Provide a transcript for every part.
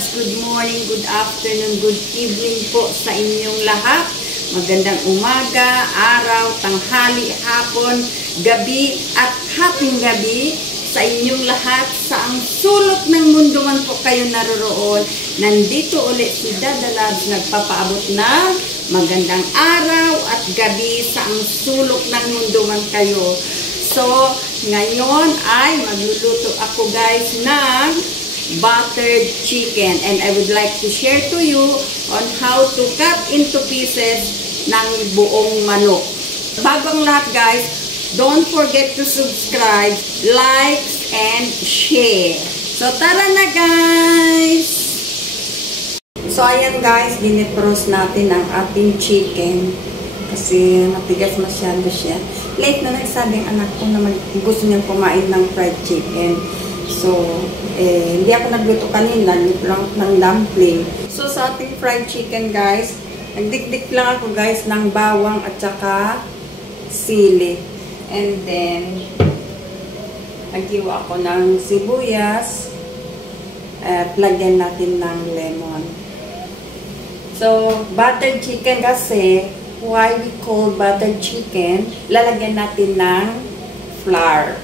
loves, good morning, good afternoon, good evening po sa inyong lahat. Magandang umaga, araw, tanghali, hapon, gabi at hating gabi sa inyong lahat. Sa ang sulok ng mundo man po kayo naroroon, nandito ulit si Dada Loves nagpapaabot na magandang araw at gabi sa ang sulok ng mundo man kayo. So, ngayon ay magluluto ako guys ng buttered chicken, and I would like to share to you on how to cut into pieces ng buong manok. Bago ang lahat guys, don't forget to subscribe, like, and share. So tara na guys! So ayan guys, dinipros natin ang ating chicken kasi matigas masyado siya. Late na nagsabing anak ko na gusto niyang kumain ng fried chicken. So, hindi ako nagluto kanina, nagluto lang ng dumpling. So, sa ating fried chicken, guys, nagdikdik lang ako, guys, ng bawang at saka sili. And then, naghiwa ako ng sibuyas at lagyan natin ng lemon. So, buttered chicken kasi, why we call buttered chicken, lalagyan natin ng flour.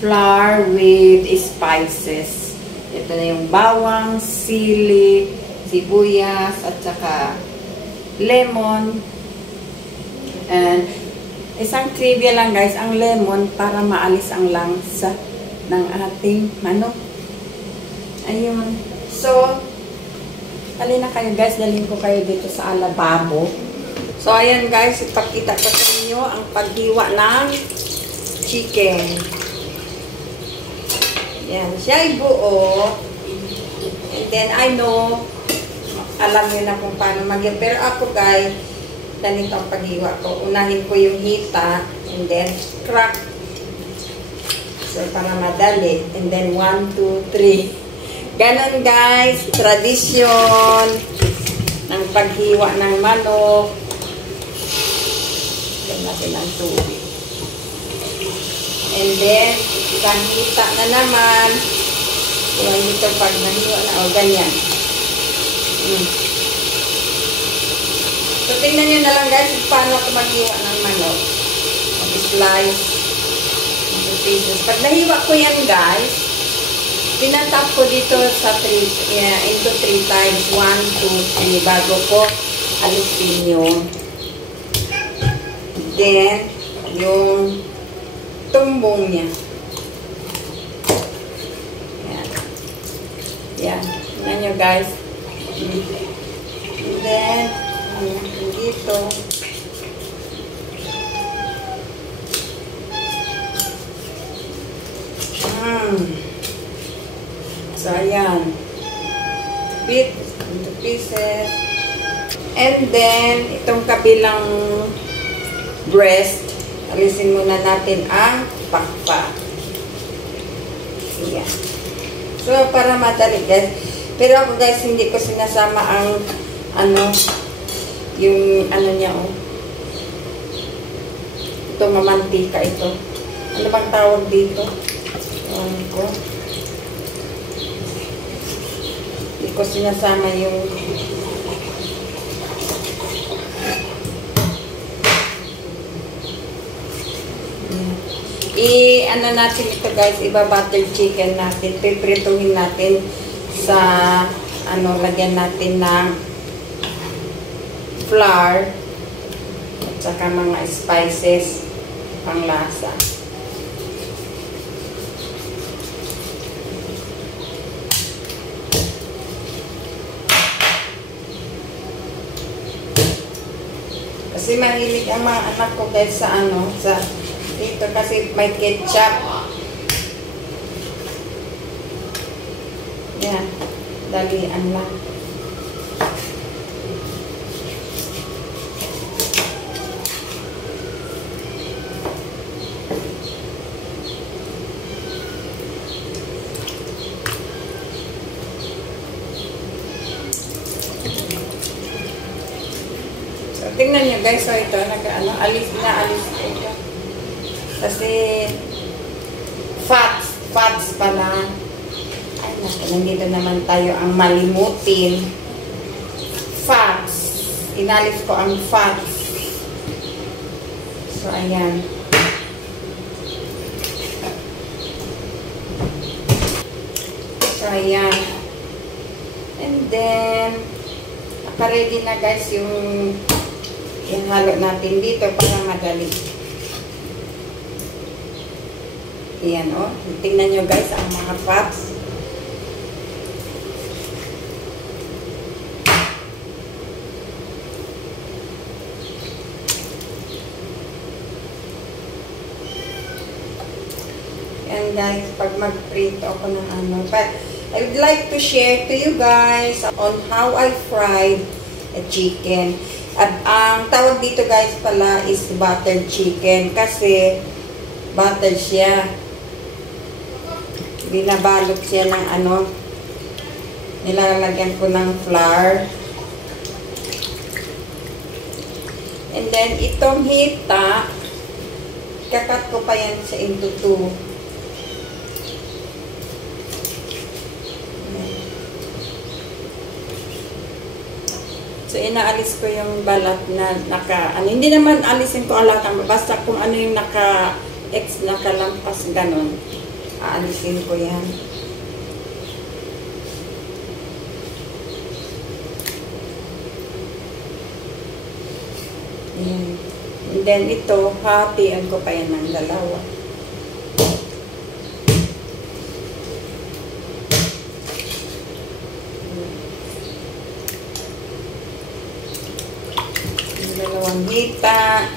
Flour with spices. Ito na yung bawang, sili, sibuyas, at saka lemon. And isang trivia lang guys, ang lemon para maalis ang langsa ng ating manok. Ayun. So, halina kayo guys, dalhin ko kayo dito sa alababo. So, ayan guys, ipakita ko sa inyo ang paghiwa ng chicken. Yan, siya ay buo. And then, I know, alam nyo na kung paano maghiwa. Pero ako, guys, ganito ang paghiwa ko. Unahin ko yung hita, and then, crack. So, para madali. And then, 1, 2, 3. Ganon, guys. Tradisyon ng paghiwa ng manok. Lagyan natin ang tubig. And then, isang hita na naman. Kung dito pag nahiwa na, o ganyan. So, tingnan nyo na lang guys, paano ako maghiwa ng manok. Mag-slice. Mag-pieces. Pag nahiwa ko yan guys, tinatap ko dito sa into 3 times. 1, 2, 3. Bago ko alisin yung then, yung tumbong niya. Yan. Yan. Tingnan nyo guys. And then, dito. So, ayan. Bit into pieces. And then, itong kabilang breast, alisin muna natin ang pakpak. Ayan. So, para madali guys. Pero ako guys, hindi ko sinasama ang yung niya oh. Ito mamantika ito. Ano bang tawag dito? Hindi ko sinasama yung ano natin ito guys, iba-butter chicken natin, piprituhin natin sa lagyan natin ng flour at saka mga spices pang lasa. Kasi mahilig ang mga anak ko guys sa sa dito kasi may ketchup. Yan. Dalian lang. So, tingnan nyo guys. So, ito. Alis ito. Kasi fats pala. Nandito naman tayo ang malimutin. Fats. Inalis ko ang fats. So, ayan. So, ayan. And then, naka-ready na guys yung halo natin dito para madali. Ayan, oh. Tingnan nyo guys ang mga fats. And guys, pag mag-print ako ng ano, but I would like to share to you guys on how I fried a chicken. At ang tawag dito guys pala is buttered chicken kasi butter siya. Binabalot siya ng ano, nilalagyan ko ng flour. And then, itong hita, kakat ko pa yan sa into 2. So, inaalis ko yung balat na hindi naman alisin ko lahat, basta kung ano yung nakalampas ganon. Aalisin ko yan. Yan. And then ito, hatian ko pa yan ng dalawa. Yung dalawang hita.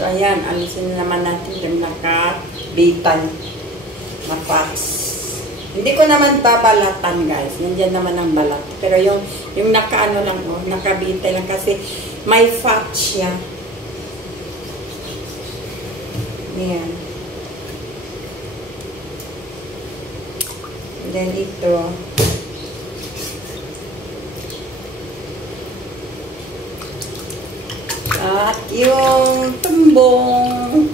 So, ayan, alisin naman natin yung nakabitan na fats. Hindi ko naman babalatan, guys. Nandiyan naman ang balat. Pero yung nakaano lang, oh, nakabita lang kasi may fat siya. Ayan. And then ito. At yung tumbong.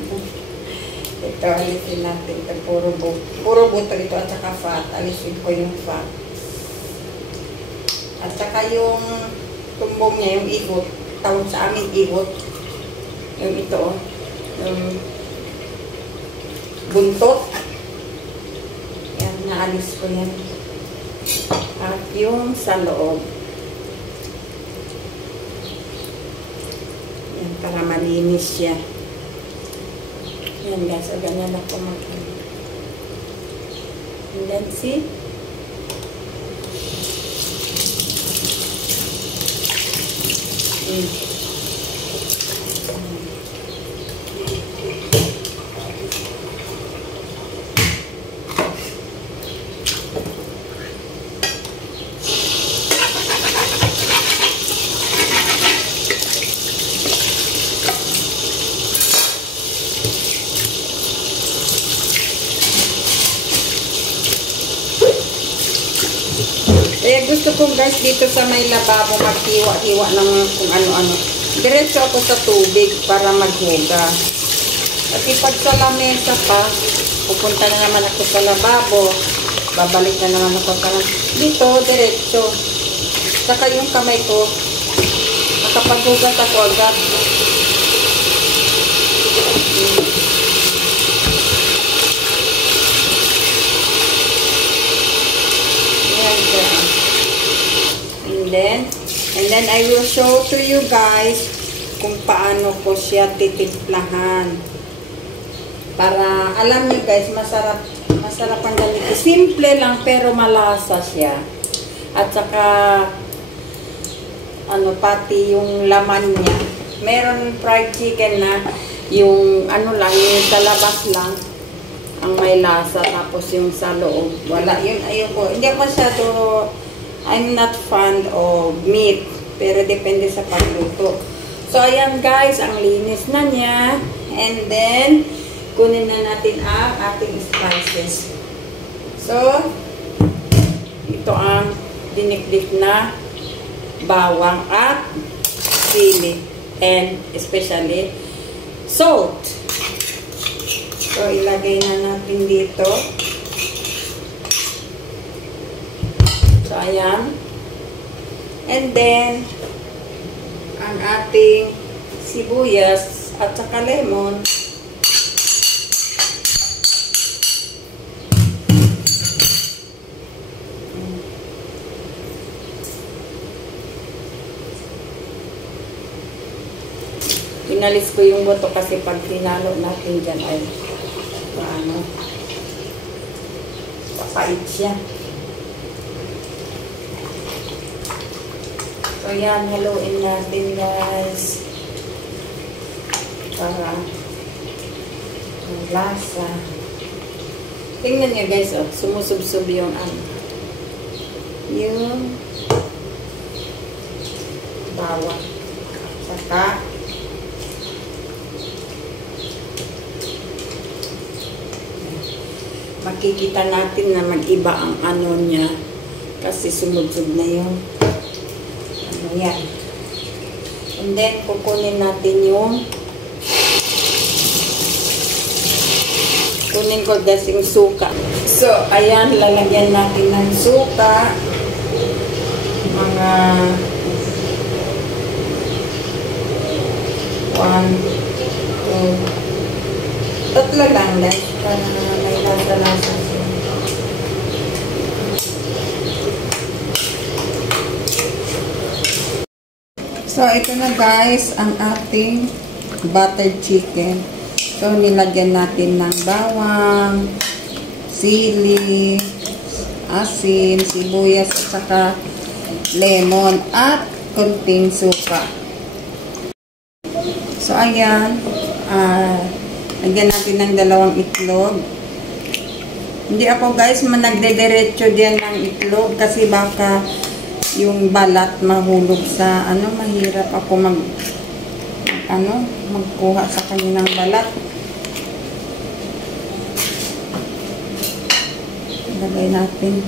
Ito, alisin natin. Ito, puro buto ito at saka fat. Alisin ko yung fat. At saka yung tumbong niya, yung igot. Tawag sa amin, igot. Yung ito, yung buntot. Yan, naalis ko yan. At yung sa loob. Para malinis siya. Yan guys, so ganyan ako mag-ano. And then see? Kaya gusto kong guys dito sa may lababo maghiwa-hiwa ng kung ano-ano. Diretso ako sa tubig para maghuga. Kasi pag sa lamesa pa, pupunta na naman ako sa lababo. Babalik na naman ako dito, diretso. Saka yung kamay ko, nakapaghugas ako agad. And then I will show to you guys kung paano ko siya titimplahan. Para alam niyo guys, masarap ang ganito. Simple lang pero malasa siya. At saka pati yung laman niya. Meron fried chicken na yung yung sa labas lang ang may lasa, tapos yung sa loob wala. Yun ayoko. Hindi ako masyado, I'm not fond of meat, pero depende sa pagluto. So, ayan guys, ang linis na niya. And then, kunin na natin ang ating spices. So, ito ang dinikdik na bawang at sili. and especially salt. So, ilagay na natin dito. So, ayan. And then, ang ating sibuyas at saka lemon. Pinalis ko yung buto kasi pag hinalo natin dyan ay papait siya. So yan, haluin natin guys para ang lasa. Tingnan nyo guys, oh, sumusubsub yung yung bawang. Saka makikita natin na mag-iba ang ano niya kasi sumubsub na yung ano yan. And then, kukunin natin yung kunin ko guys yung suka. So, ayan, lalagyan natin ng suka. Mga 1, 2, 3 lang guys para may lasa-lasa siya. So, ito na guys ang ating buttered chicken. So, nilagyan natin ng bawang, sili, asin, sibuyas, at saka lemon, at konting suka. So, ayan. Lagyan natin ng 2 itlog. Hindi ako guys nagdediretso diyan ng itlog kasi baka yung balat mahulog sa mahirap ako magkuha sa kanyang balat. Lagay natin.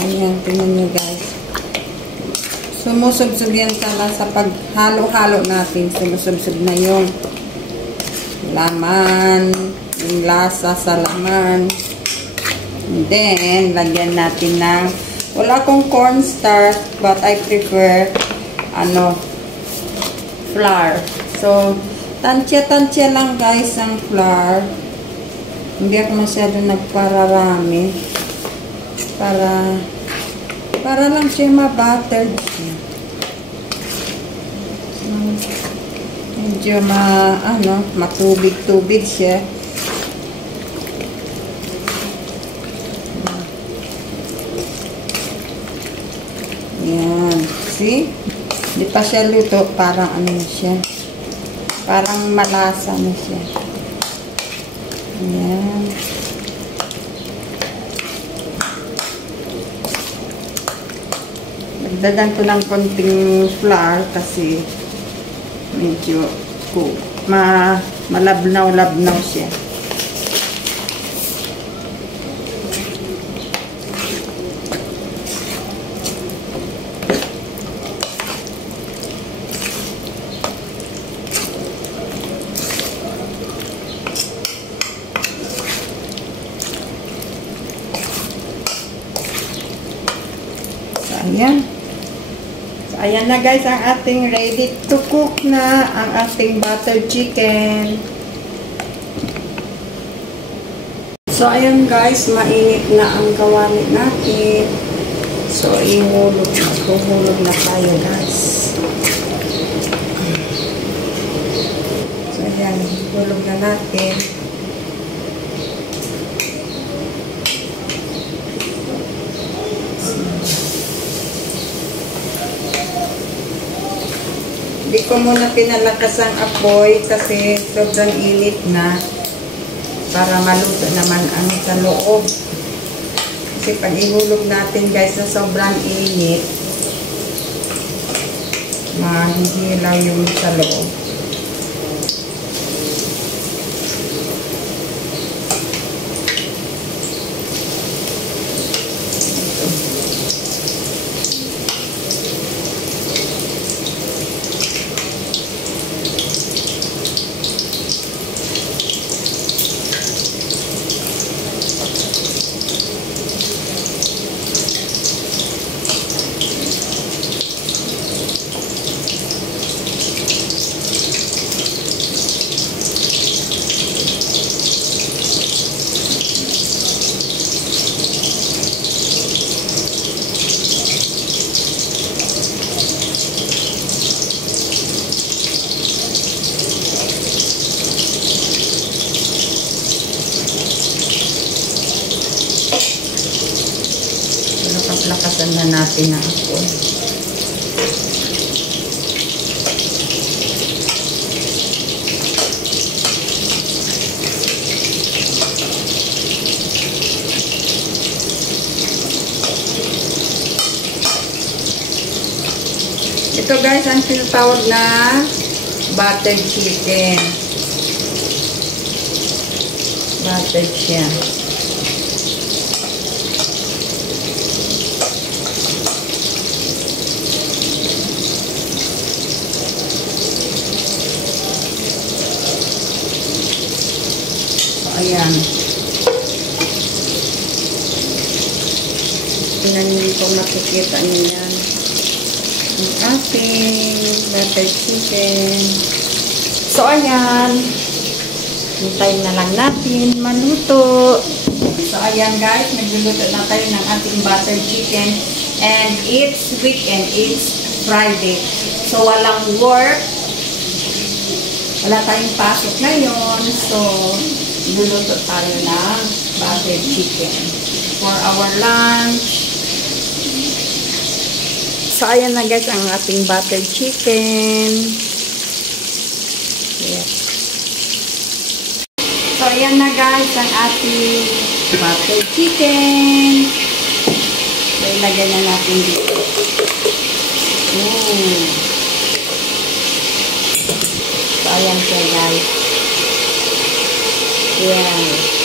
Ayan, tingnan nyo guys. Sumusubsub yan sa paghalo-halo natin. Sumusubsub na yung laman, yung lasa sa laman. And then, lagyan natin ng, wala akong cornstarch, but I prefer, flour. So, tansya-tansya lang guys ang flour. Hindi ako masyado nagpararami. Para lang siya ma-buttered siya. Medyo matubig-tubig siya. Yan. See? Hindi pa siya luto. Parang siya. Parang malasa na siya. Yan. Nagdagan ko ng konting flour kasi medyo malabnaw-labnaw siya. So, ayan. Ayan na guys, ang ating ready to cook na ang ating buttered chicken. So, ayan guys, mainit na ang kawali natin. So, huhulog na tayo guys. So, ayan, hulog na natin. Hindi ko muna pinalakas ang apoy kasi sobrang init na para maluto naman ang sa loob. Kasi pag ihulog natin guys sa sobrang init, mahihilaw yung sa loob. lakasan na natin ang apoy. Ito guys, ang tinatawag na buttered chicken. Buttered siya. So, ayan. Tingnan niyo kung makikita niyo yan. Ang ating buttered chicken. So, ayan. Hintayin na lang natin maluto. So, ayan guys. Nagluluto na tayo ng ating buttered chicken. And it's weekend. It's Friday. So, walang work. Wala tayong pasok ngayon. So, luluto tayo ng buttered chicken for our lunch. So, ayan na guys ang ating buttered chicken. Yes. So, ayan na guys ang ating buttered chicken. So, ilagay na natin dito. So, ayan siya guys. Ayan.